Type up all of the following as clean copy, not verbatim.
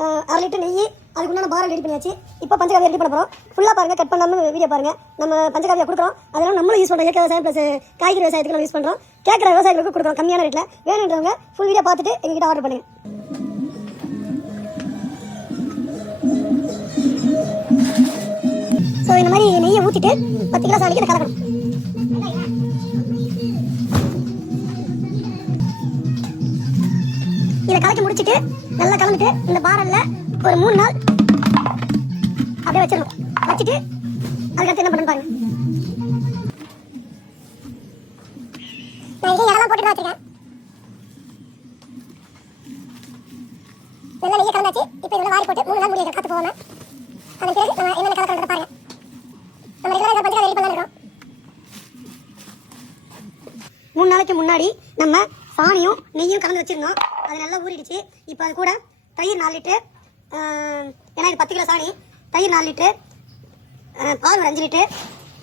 1/2 litre நெய், அதுக்குண்டான பாரம் ரெடி பண்ணியாச்சு. இப்போ பஞ்சகாவியா ரெடி பண்ண போகிறோம். ஃபுல்லாக பாருங்கள், கட் பண்ணாமல் வீடியோ பாருங்கள். நம்ம பஞ்சகாவியா கொடுக்குறோம், அதெல்லாம் நம்மளும் யூஸ் பண்ணுறோம். இயற்கை விவசாயம் ப்ளஸ் காய்கறி விவசாயத்துக்கு நம்ம யூஸ் பண்ணுறோம். கேட்குற விவசாயிகளுக்கு கொடுக்குறோம் கம்மியான ரேட்டில். வேணுன்றவங்க ஃபுல் வீடியோ பார்த்துட்டு எங்ககிட்ட ஆர்டர் பண்ணுங்கள். ஸோ இந்த மாதிரி நெய்யை ஊற்றிட்டு 10 கிலோ சாணிக்கு இதை கலக்கணும். இதை கலக்கி முடிச்சுட்டு நல்லா கலந்துட்டு இந்த பாரலில் ஒரு 3 நாள் அப்படியே வச்சிடணும். வச்சுட்டு அதுக்கடுத்து என்ன பண்ணணும் பாருங்க. நான் இதே இடம்லாம் போட்டு தான் வச்சிருக்கேன். நல்லா நெய்யை கலந்தாச்சு. இப்போ இதில் வாரி போட்டு 3 நாள் முடியாது காற்று போகாமல். அதன் பிறகு நம்ம என்னென்ன கலக்கிறத பாருங்க. நம்ம ரெகுலராக பஞ்சகாவியா ரெடி பண்ணலாம் இருக்கோம். 3 நாளைக்கு முன்னாடி நம்ம சாணியும் நெய்யும் கலந்து வச்சிருந்தோம். அது நல்லா ஊறிடுச்சு. இப்போ அது கூட தயிர் 4 லிட்டர், ஏன்னா இது 10 கிலோ சாணி, தயிர் 4 லிட்டர், பால் ஒரு 5 லிட்டர்,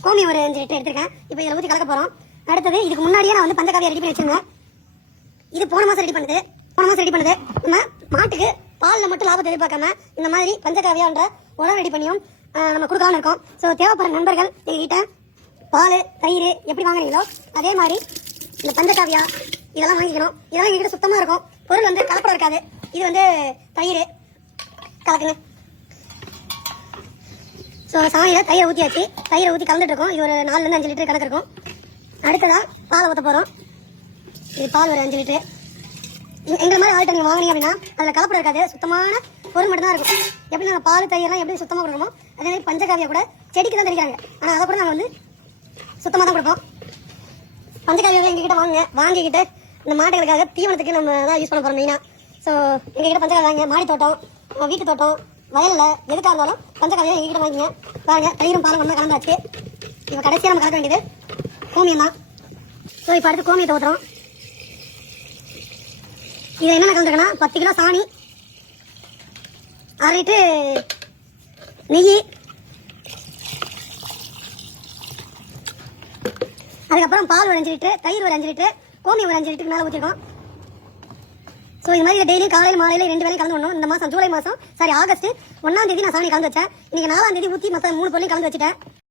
கோமியம் ஒரு 5 லிட்டர் எடுத்துருக்கேன். இப்போ இதில் ஊற்றி கலக்க போகிறோம். அடுத்தது இதுக்கு முன்னாடியே நான் வந்து பஞ்சகாவியா ரெடி பண்ணி வச்சிருந்தேன். இது போன மாதம் ரெடி பண்ணது. நம்ம மாட்டுக்கு பாலில் மட்டும் லாபத்தை எதிர்பார்க்காம இந்த மாதிரி பஞ்சகாவியான்ற உரம் ரெடி பண்ணியும் நம்ம கொடுக்கலாம்னு இருக்கோம். ஸோ தேவைப்படுற நண்பர்கள் எங்ககிட்ட பால் தயிர் எப்படி வாங்குறீங்களோ அதே மாதிரி இந்த பஞ்சகாவியா இதெல்லாம் வாங்கிக்கணும். இதெல்லாம் எங்ககிட்ட சுத்தமாக இருக்கும். பொருள் வந்து கலப்படம் இருக்காது. இது வந்து தயிர் கலக்குங்க. ஸோ சாணியில் தயிரை ஊற்றியாச்சு. தயிரை ஊற்றி கலந்துட்டு இருக்கோம். இது ஒரு 4லேருந்து 5 லிட்டர் கணக்கு இருக்கும். அடுத்ததாக பாலை ஊற்ற போகிறோம். இது பால் ஒரு 5 லிட்டர். எங்களை மாதிரி ஆள்கிட்ட நீங்கள் வாங்கினீங்க அப்படின்னா அதில் கலப்படம் இருக்காது. சுத்தமான பொருள் மட்டும் தான் இருக்கும். எப்படி நம்ம பால் தயிரெலாம் எப்படி சுத்தமாக கொடுக்கணுமோ அதே மாதிரி பஞ்சகாவியா கூட செடிக்கு தான் தெளிக்கிறாங்க. ஆனால் அதை கூட நாங்கள் வந்து சுத்தமாக தான் கொடுப்போம். பஞ்சகாவியாவை எங்ககிட்ட வாங்கிக்கிட்டு இந்த மாடுகளுக்காக தீவனத்துக்கு நம்ம தான் யூஸ் பண்ண போகிறோம் மெயினாக. ஸோ எங்ககிட்ட பஞ்சகாவியா வாங்க, மாடி தோட்டம், வீட்டு தோட்டம், வயலில் எதுக்காக இருந்தாலும் பஞ்சகாவியா எங்ககிட்ட வாங்கிங்க. பாருங்க, தயிரும் பாலும் ஒன்றா கலந்தாச்சு. இப்போ கடைசியாக நம்ம கலக்க வேண்டியது கோமியம் தான். ஸோ இப்போ அடுத்து கோமியத்தை ஊற்றுறோம். இதில் என்னென்ன கலந்துருக்குன்னா 10 கிலோ சாணி, 1/2 லிட்டர் நெய், அதுக்கப்புறம் பால் ஒரு 5 லிட்டர், தயிர் ஒரு 5 லிட்டர், கோமியம் ஒரு 5 லிட்டருக்கு மேலே ஊற்றிருக்கோம். ஸோ இது மாதிரி டெய்லியும் காலையில் மாலையில் 2 வேலையும் கலந்து வரணும். இந்த மாதம் ஜூலை மாதம் ஆகஸ்ட் 1ஆம் தேதி நான் சாணி கலந்து வச்சேன். இன்னைக்கு 4ஆம் தேதி ஊற்றி மற்ற 3 பொருளையும் கலந்து வச்சுட்டேன்.